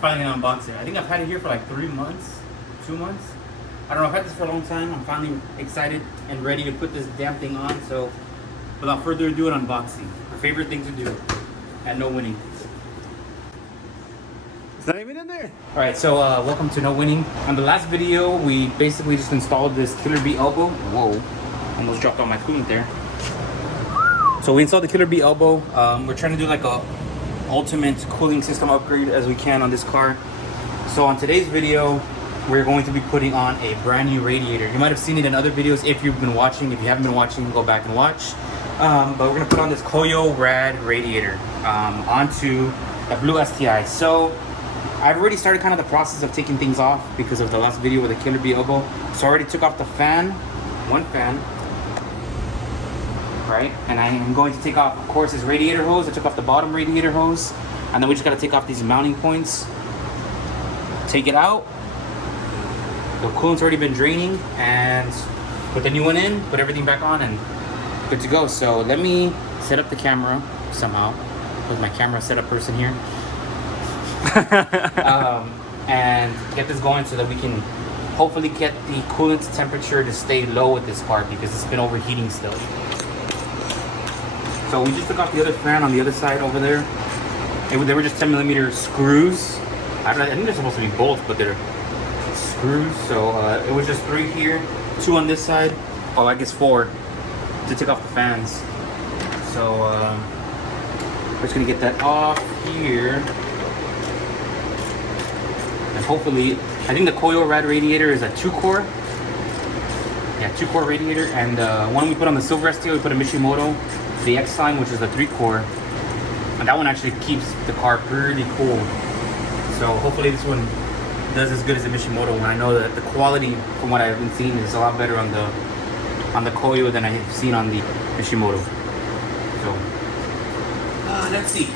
finally gonna unbox it. I think I've had it here for like 3 months, 2 months. I don't know, I've had this for a long time. I'm finally excited and ready to put this damn thing on. So without further ado, an unboxing. My favorite thing to do at No Winning. It's not even in there. All right, so welcome to No Winning. On the last video, we basically just installed this Killer Bee elbow. Whoa, almost dropped all my coolant there. So we installed the Killer Bee elbow. We're trying to do like a ultimate cooling system upgrade as we can on this car. So on today's video, we're going to be putting on a brand new radiator. You might have seen it in other videos if you've been watching. If you haven't been watching, go back and watch. But we're gonna put on this Koyorad radiator onto a blue STI. So I've already started kind of the process of taking things off because of the last video with the Killer Bee elbow. So I already took off the fan, one fan, right? And I am going to take off, of course, this radiator hose. I took off the bottom radiator hose, and then we just gotta take off these mounting points. Take it out. The coolant's already been draining, and put the new one in, put everything back on, and good to go. So let me set up the camera somehow with my camera setup person here. And get this going so that we can hopefully get the coolant temperature to stay low with this part because it's been overheating still. So we just took off the other fan on the other side over there. They were just 10mm screws. I think they're supposed to be bolts, but they're screws. So it was just 3 here, 2 on this side. Oh, I guess 4 to take off the fans. So we're just gonna get that off here. And hopefully, I think the Koyorad radiator is a 2-core. Yeah, 2-core radiator. And one we put on the silver STI, we put a Mishimoto, the X line, which is the 3-core. And that one actually keeps the car pretty cool. So hopefully this one does as good as the Mishimoto one. I know that the quality, from what I've been seeing, is a lot better on the Koyo than I've seen on the Mishimoto. So let's see.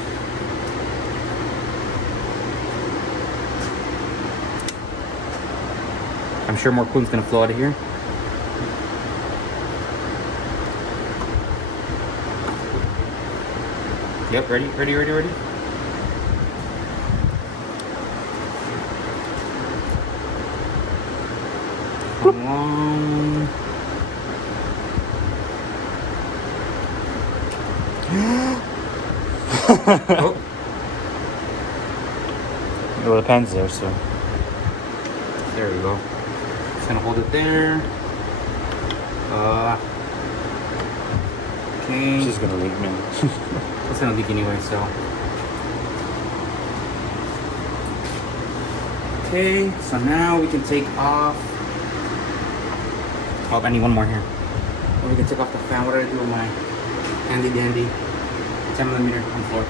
I'm sure more coolant's gonna flow out of here. Yep, ready. Come on. Oh. Well, the pen's there, so. There we go. Just gonna hold it there. Okay. It's just gonna leak, man. It's gonna leak anyway, so. Okay, so now we can take off. Oh, I need one more here. Or we can take off the fan. What did I do with my handy dandy 10mm on the floor?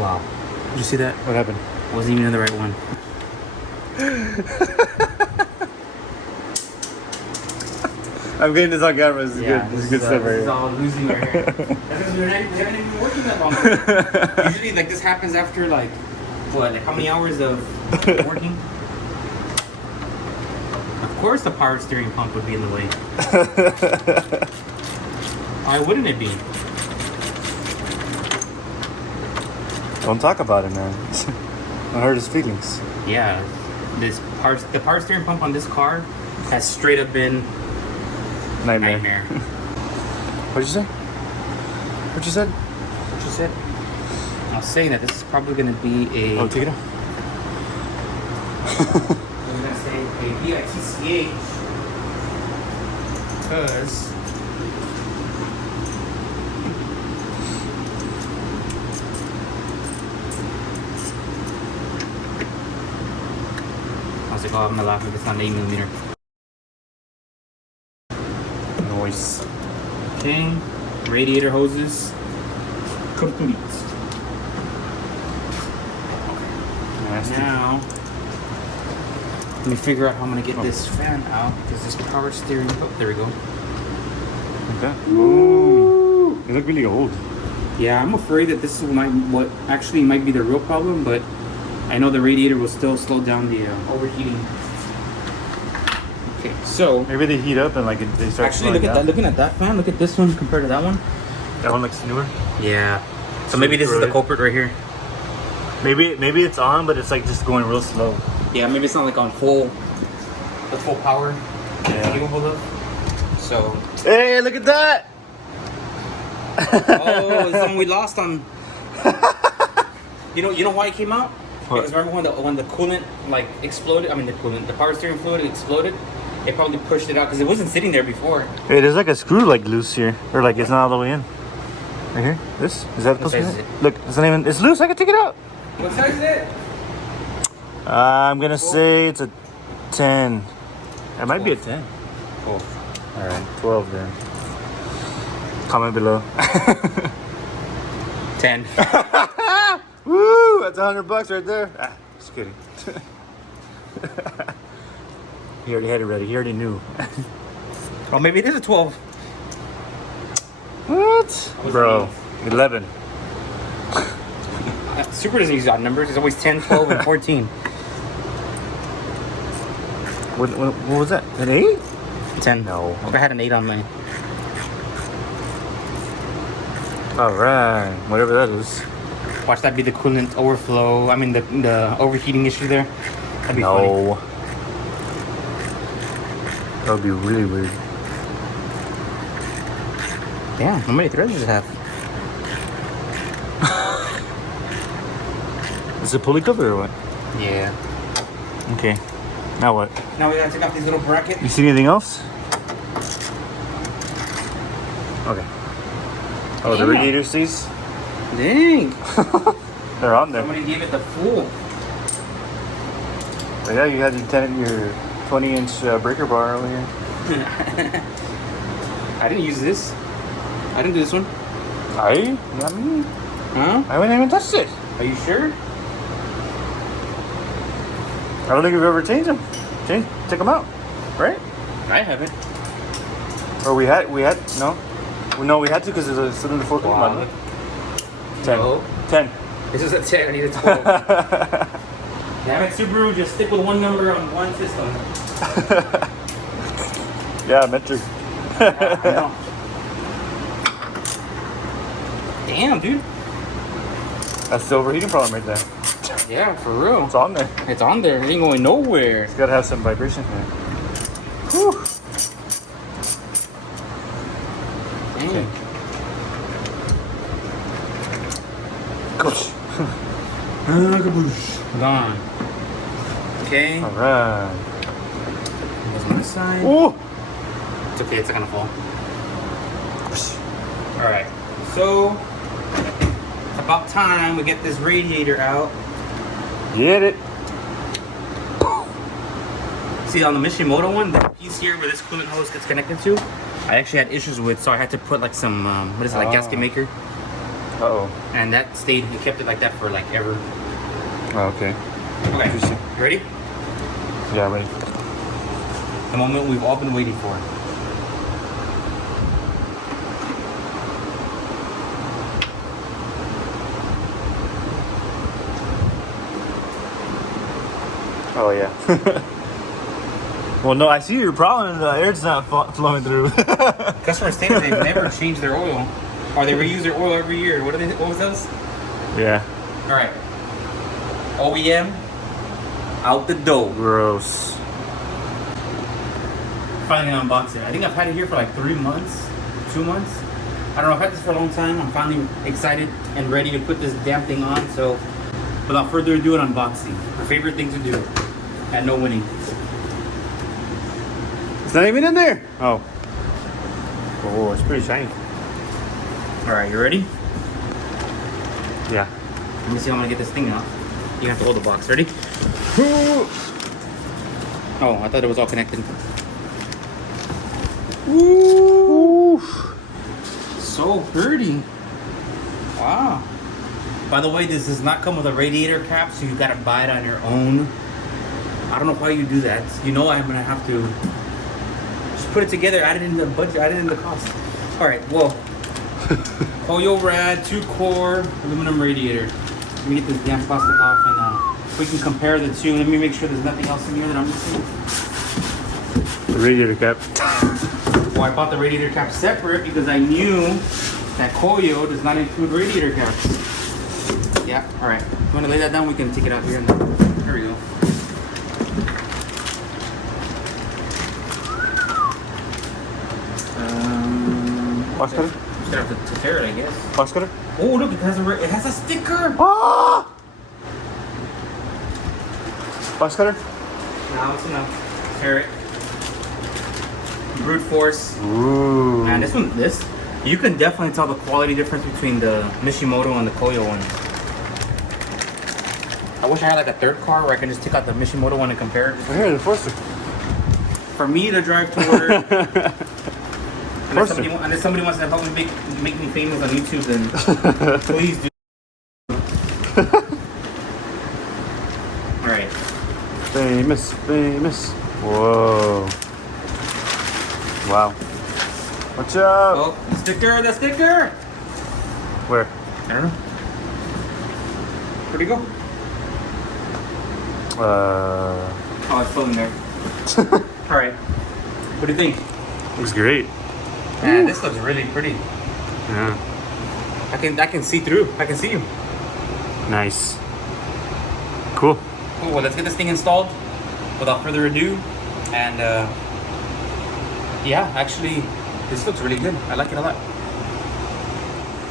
Wow. Did you see that? What happened? I wasn't even in the right one. I'm getting this on camera. This is good. This is good stuff right This is here. all losing right here. That's because we haven't even been working that long. Usually, like, this happens after, like, what, like how many hours of working? Of course the power steering pump would be in the way. Why wouldn't it be? Don't talk about it, man. Don't hurt his feelings. Yeah, the power steering pump on this car has straight up been nightmare. What'd you say? What you said? What you said? I was saying that this is probably going to be a... Oh, take it off. I was going to say a GR86 because I was like, oh, I'm gonna laugh if it's not 8mm. Noise. Okay, radiator hoses. Complete. Nasty. Now, let me figure out how I'm gonna get this fan out because this power steering. Oh, there we go. Like that. Ooh. They look really old. Yeah, I'm afraid that this is what actually might be the real problem, but I know the radiator will still slow down the overheating. Okay, so Maybe they heat up and like they start. actually look at that. Looking at that fan, look at this one compared to that one. That one looks newer. Yeah. So maybe this is the culprit right here. Maybe it's on, but it's like just going real slow. Yeah, maybe it's not like on the full power. Yeah. Capable of. So. Hey, look at that! Oh, it's the one we lost on. You know why it came out? What? Because remember when the coolant like exploded? I mean the power steering fluid exploded. It probably pushed it out because it wasn't sitting there before. Hey, there's like a screw like loose here, or like it's not all the way in. Right here. This is that supposed to be? Look, it's not even. It's loose. I can take it out. What size is it? I'm gonna say it's a 10. It might be a 10. Cool. All right, 12 then. Comment below. 10. Woo! That's $100 right there. Ah, just kidding. He already had it ready. He already knew. Oh, maybe it is a 12. What? Bro, 11. Super doesn't use odd numbers. It's always 10, 12, and 14. What was that? An 8? 10. No. I had an 8 on mine. All right, whatever that is. Watch that be the coolant overflow. I mean the overheating issue there. That'd be funny. No. That would be really weird. Yeah, how many threads does it have? Is it pulley cover or what? Yeah. Okay. Now what? Now we gotta take off these little brackets. You see anything else? Okay. Oh, the Damn. radiator stays? Dang. They're on there. Somebody gave it the full. So yeah, you had your 20-inch breaker bar over here. I didn't use this. I didn't do this one. Not me. Huh? I haven't even touched it. Are you sure? I don't think we've ever changed them. Take them out, right? I haven't. Or we had no. No, we had to because it's a cylinder fork. Wow. 10. No. 10. This is a 10. I need a 12. Damn it, Subaru. Just stick with one number on one system. Yeah, I meant to. I know. Damn, dude. That's the overheating problem right there. Yeah, for real. It's on there. It's on there. It ain't going nowhere. It's gotta have some vibration here. Whew. Dang. Gosh. Gone. Okay. All right. That's my side. Ooh. It's okay. It's not gonna fall. All right. So it's about time we get this radiator out. Get it. See, on the Mishimoto one, the piece here where this coolant hose gets connected to, I actually had issues with, so I had to put like some gasket maker, Uh-oh. and that stayed. It kept it like that for like ever. Oh, okay. Okay. Interesting. You ready? Yeah, ready. The moment we've all been waiting for. Oh, yeah. Well, no, I see your problem. The air's not flowing through. Customers stated they've never changed their oil, or they reuse their oil every year. What was those? Yeah. All right. OEM out the door. Gross. Finally unboxed it. I think I've had it here for like 3 months, 2 months. I don't know. I've had this for a long time. I'm finally excited and ready to put this damn thing on. So, without further ado, an unboxing. My favorite thing to do at No Winning. It's not even in there. Oh. Oh, it's pretty shiny. All right, you ready? Yeah. Let me see how I'm gonna get this thing out. You have to hold the box. Ready? Oh, I thought it was all connected. Ooh. So pretty. Wow. By the way, this does not come with a radiator cap, so you gotta buy it on your own. I don't know why you do that. You know I'm gonna have to just put it together, add it in the budget, add it in the cost. All right, well, Koyorad 2-core aluminum radiator. Let me get this damn plastic off and we can compare the two. Let me make sure there's nothing else in here that I'm missing. The radiator cap. Well, I bought the radiator cap separate because I knew that Koyo does not include radiator caps. Yeah, all right. You want to lay that down? We can take it out here. There we go. Box cutter? Just gonna have to tear it, I guess. Box cutter? Oh, look, it has a sticker. Ah! Box cutter? Now it's enough. Tear it. Brute force. Ooh. Man, this, you can definitely tell the quality difference between the Mishimoto and the Koyo one. I wish I had like a third car where I can just take out the Mishimoto one and compare it. Here, the Forester. For me to drive to work. Unless somebody wants to help me make me famous on YouTube, then please do. All right. Famous. Whoa. Wow. Watch out. Oh, the sticker. Where? I don't know. Where'd he go? Oh, it's still in there. All right. What do you think? Looks great. Man, this looks really pretty. Yeah. I can see through. I can see you. Nice. Cool. Cool. Well, let's get this thing installed without further ado. And yeah, actually, this looks really good. I like it a lot.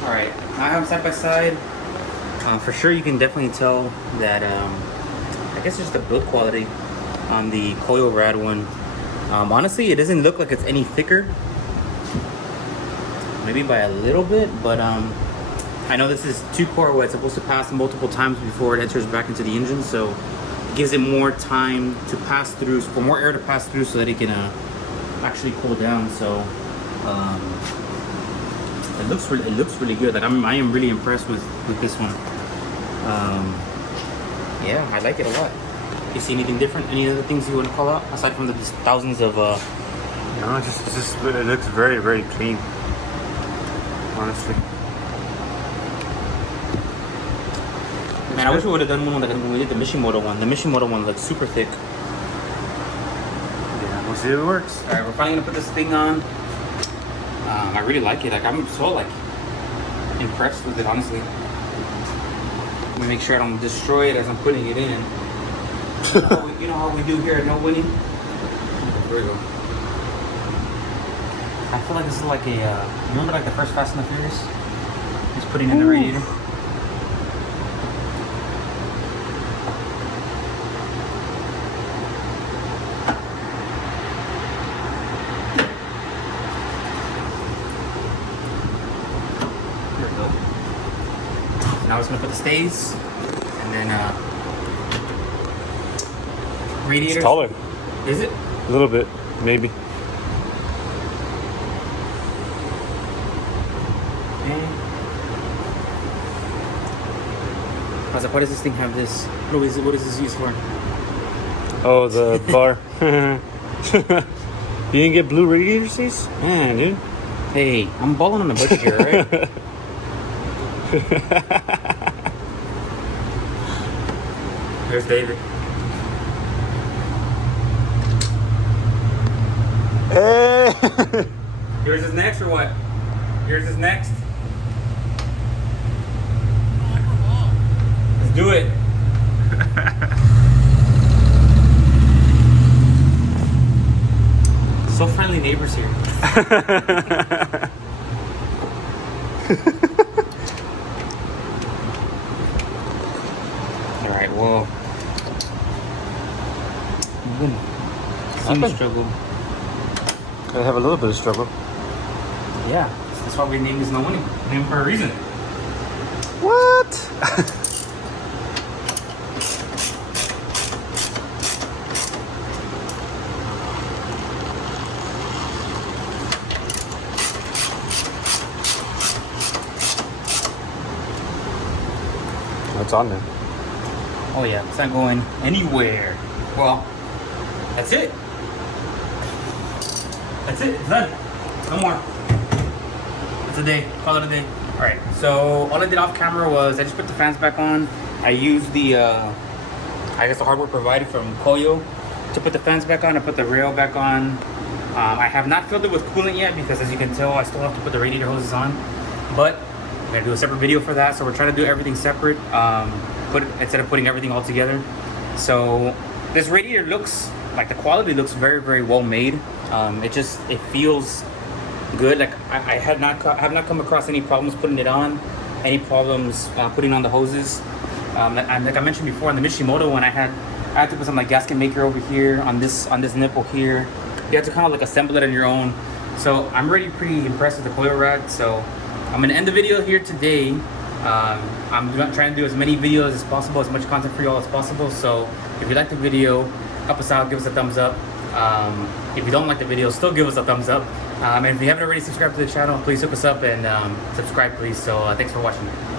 All right, now I have them side by side. For sure, you can definitely tell that. I guess just the build quality on the Koyorad one. Honestly, it doesn't look like it's any thicker. Maybe by a little bit, but I know this is 2-core where it's supposed to pass multiple times before it enters back into the engine, so it gives it more time to pass through, for more air to pass through, so that it can actually cool down. So it looks really good. Like I am really impressed with this one. Yeah, I like it a lot. You see anything different? Any other things you want to call out aside from the thousands of? No, it looks very, very clean. Honestly. Man, I wish we would have done one like when we did the Mishimoto one. The Mishimoto one looks super thick. Yeah, we'll see if it works. All right, we're finally gonna put this thing on. I really like it. Like I'm so like impressed with it, honestly. Let me make sure I don't destroy it as I'm putting it in. You know how we do here at No Winning? There we go. I feel like this is like a, remember like the first Fast and the Furious? Just putting in the radiator. There we go. So now we're just gonna put the stays and then radiator. It's taller. Is it? A little bit, maybe. Why does this thing have this? What is this used for? Oh, the bar. You didn't get blue radiator seats? Man, dude. Hey, I'm balling on the budget here, right? There's David. Hey! Yours is next or what? Yours is next? Let's do it. So friendly neighbors here. Alright, well. Some struggle. I have a little bit of struggle. Yeah, that's why we named this No Winning. Named for a reason. What? What's on there? Oh yeah, it's not going anywhere. Well, that's it. That's it, it's done. No more. It's a day, call it a day. All right, so all I did off camera was I just put the fans back on. I used the, I guess the hardware provided from Koyo. to put the fans back on and put the rail back on. I have not filled it with coolant yet because, as you can tell, I still have to put the radiator hoses on. But I'm gonna do a separate video for that. So we're trying to do everything separate, instead of putting everything all together. So this radiator looks like, the quality looks very, very well made. It feels good. Like I have not come across any problems putting it on, any problems putting on the hoses. Like I mentioned before, on the Mishimoto one, I had to put some like gasket maker over here on this nipple here. You have to kind of like assemble it on your own. So I'm already pretty impressed with the Koyorad. So I'm gonna end the video here today. I'm trying to do as many videos as possible, as much content for you all as possible. So if you like the video, help us out, give us a thumbs up. If you don't like the video, still give us a thumbs up. And if you haven't already subscribed to the channel, please hook us up and subscribe, please. So thanks for watching.